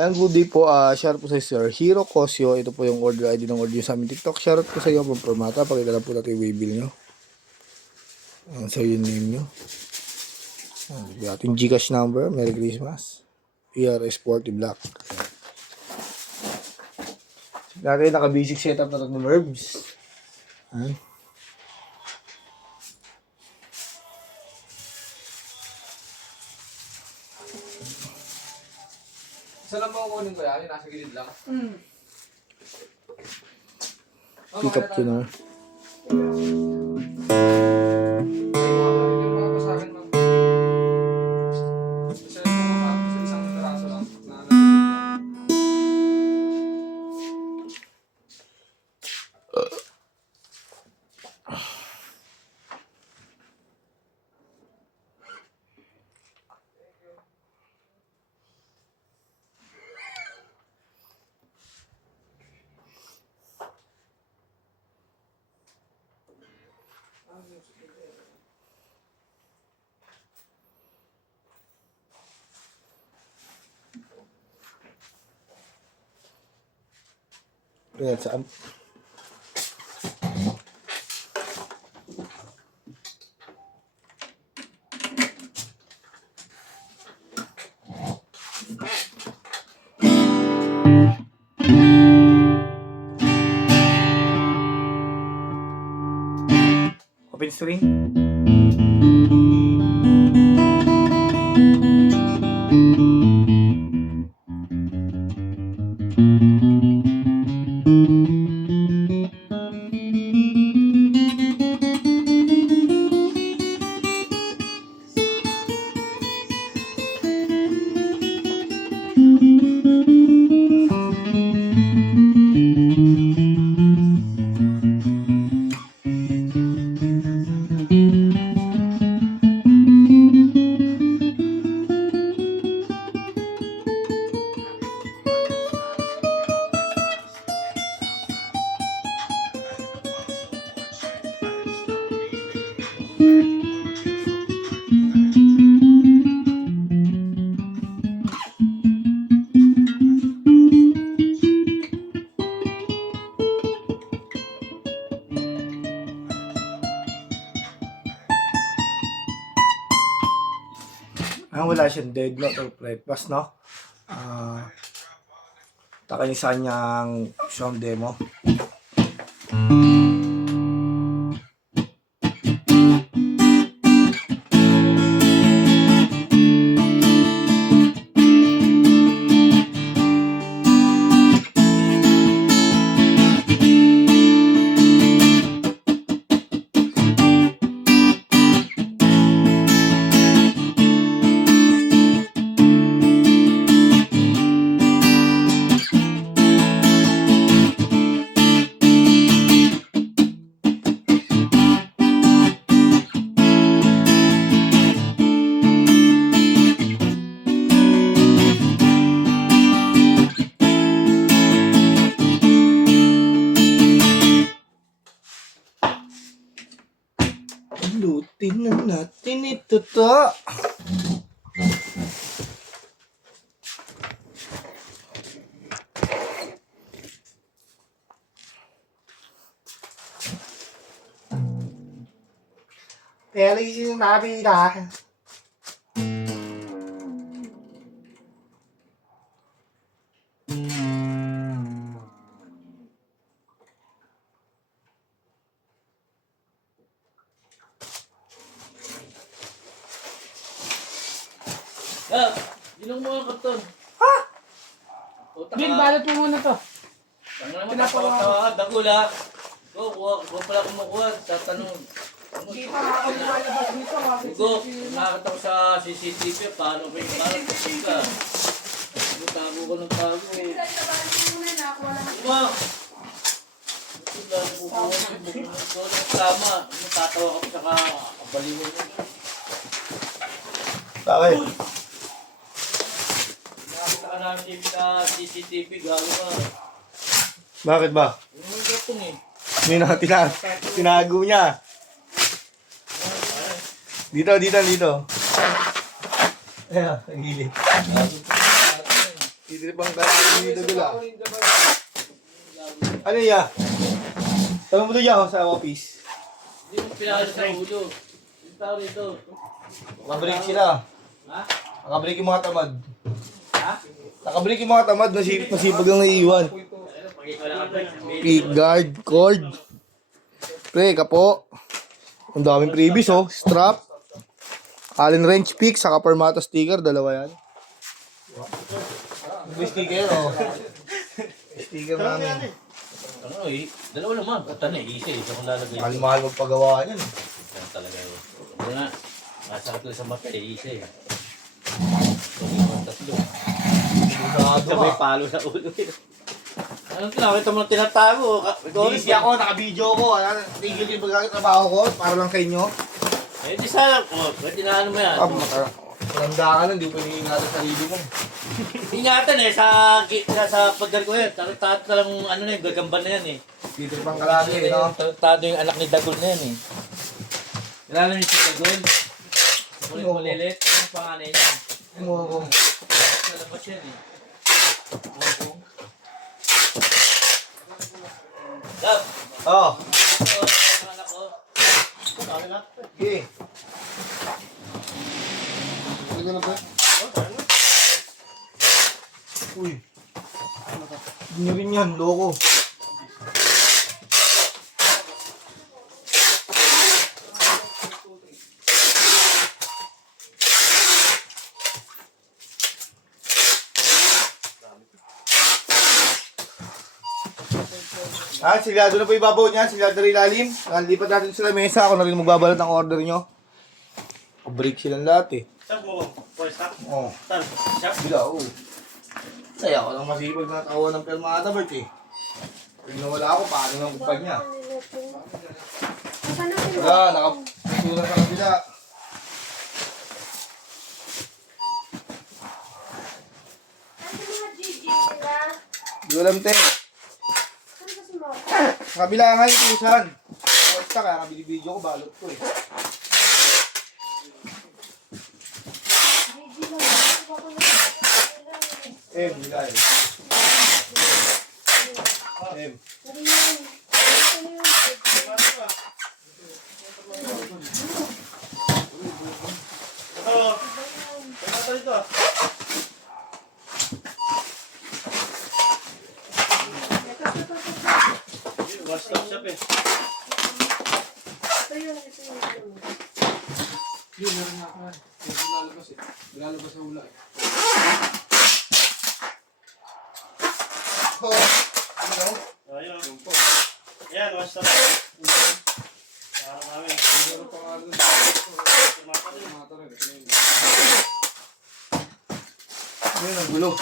Ayun, good day po. Share po sa Sir Hero Cosio. Ito po yung order ID ng order nyo sa aming TikTok. Share po sa iyo po formata. Pakita lang po natin yung waybill nyo. So yung name nyo. Yung ating Gcash number. Merry Christmas. PRS 40 Black. Natin naka-basic setup na ng verbs. Ayan. Isa lang ba kukunin ko yan? Yung nasa gilid lang. Pick up tuner. Ayan, saan? Open string. Wala siyang dead note or fret bass, no? Taka sa kanyang sound demo. Lutin na natin ito to. Feliz Navidad. Ginong mga karton. Ha? Bin, balot mo muna to. Ang naman Pinapagawa. dagula. Go pala kumukuha. Tatanong. Hindi pa makakalabas nito. Go, nakakita ko sa CCTV. Paano ba yung balot? Ka. Tago ko ng tago eh. Diba? Ito lang kukuha. Tama. Natatawa ka pa sa kabaliwan mo. Bakit? Nakakita ka namin sa CCTV. Galo ka. Bakit ba? Yung karton eh. May tinago niya. Dito. Ayan, sa gilid. Titripang ka dito dula. Ano ya? Tawag mo doon sa office. Hindi mo pinakala sa ulo. Yung tao rito. Nakabreak sila. Ha? Nakabreak yung mga tamad. Ha? Nakabreak yung mga tamad, masipag lang naiiwan. Ano, pag ikaw nakabreak, Pick guard, cord. Pre, kapo. Ang daming previous oh. Strap. Allen wrench pick, saka Permata sticker. Dalawa yan. May sticker oh. Sticker namin. ano eh, dalawa naman. At ano eh, isa eh. Kung lalagay. Mahal-mahal magpagawa yan. Yan talaga eh. Hindi nga, nasa ko sa mata eh, isa eh. So, yung tatlo. Sabay palo sa ulo eh. Anong tinakita mo na tinatago? Busy ako, naka-video ko. Tigil yung pagkakatrabaho ko para lang sa inyo. Eh, di sana ko. Ba't inaano mo yan? Malanda ka na, hindi ko iniingatan sa sarili mo. Ingatan eh, sa pagdar ko yan. Tarat na lang ano na yun, gagamban na yan eh. Dito pang kalaki, no? Taratado yung anak ni Dagol na yan eh. Kilala niyo si Dagol? Kulit-kulilit. Ano yung panganay niya? Ano ko? Sa labas yan eh. Love! Oh, Ito, ang anak ko. okay. Ano na ba? Uy. Hindi nyo rin yan, loko. Sigado na po ibabaw niya, sigado na ilalim. Lipat natin sila mesa, ako na rin magbabalot ng order nyo. Break silang lahat eh. Saan mo? Pwede stop? Oo. Saan? Siya? Bila, oo. Saya ako lang masipag na tawa ng Permata, Bert eh. Pag nawala ako, paano ng kupad niya? Wala, nakapasulan sa kabila. Di ko alam, te. Sa kabila nga yung tusan. Basta kaya kabili-video ko, balot ko eh. Bila eh. Ito. Ito dito. One stop shop eh. Yun, meron nga ako yan. Yung lalabas eh. Lalabas sa hula eh. Ayun. Yan, one stop. Parang namin. Meron pa nga doon. Tumata rin. Yun ang gulo.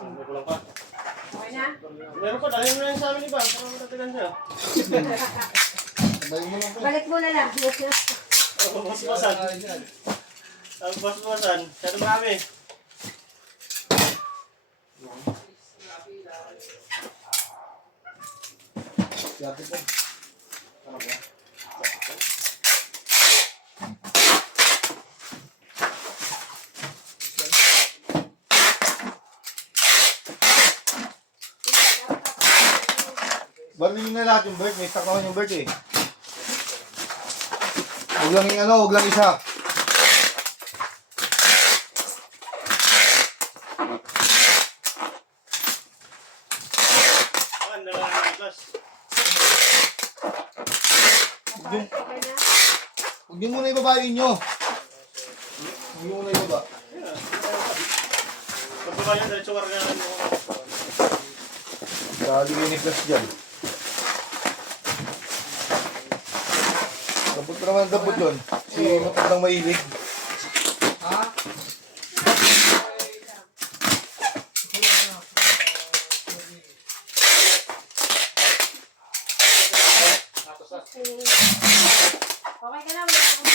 May kulang pa. Okay na? Meron pa, dahil mo na yung sa amin iba. Para matatigan siya. Balik mo na lang. Basbasan. Ang basbasan. Siya na marami. Barlin na lahat yung Bert. May stock naman yung Bert eh. Huwag lang yung huwag lang isa. Ayan, dalawa na yung plus. Huwag nyo muna ibabayin nyo. Huwag nyo muna ibaba. Pagbaba niya, diretso kargahan mo. Dali kayo ni Plus dyan. Dapat pa naman dapat yun. Si matandang mahilig. Ha? Okay ka na, wala akong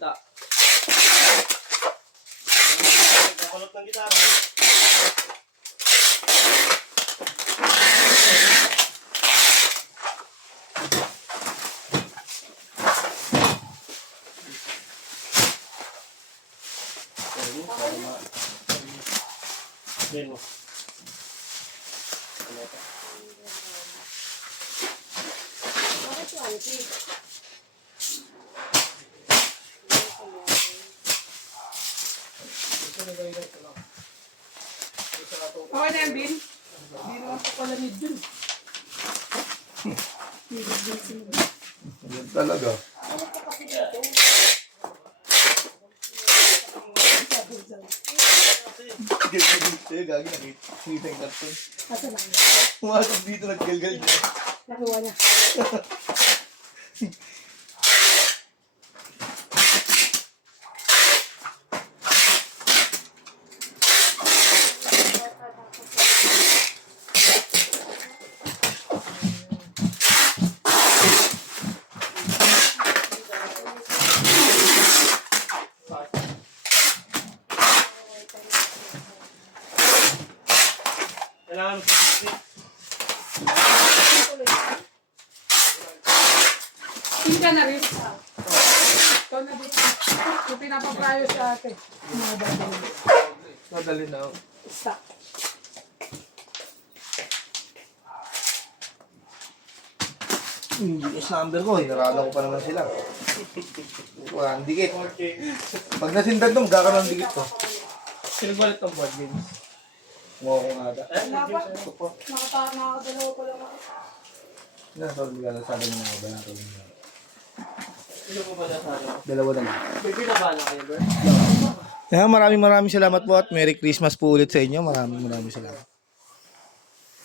bibinta. Kapalot ng gitara. Yan mo. Okay na yan, Bin. Hindi naman po pala need dun. Yan talaga. Gagi, nakita yung karton. Pumasok dito, naggalgal niya. Nakuha na. Kailangan mo sa Pinka na rin. Ito na dito. Yung pinapaprayo sa ate. Madali na. Stop. Yung number ko, hinarala ko pa naman sila. Wala, ang dikit. Pag nasindan to, magkakaroon ng dikit to. Sino ba itong board games? Mukha ko nga ata. Wala pa. Nakadalawa pa lang ako. Nasabi ka na sabi mo na ako, banatol mo. Sino po ba nasalo? Dalawa na lang. May binabala kayo, Bert? Maraming salamat po at Merry Christmas po ulit sa inyo. Maraming salamat.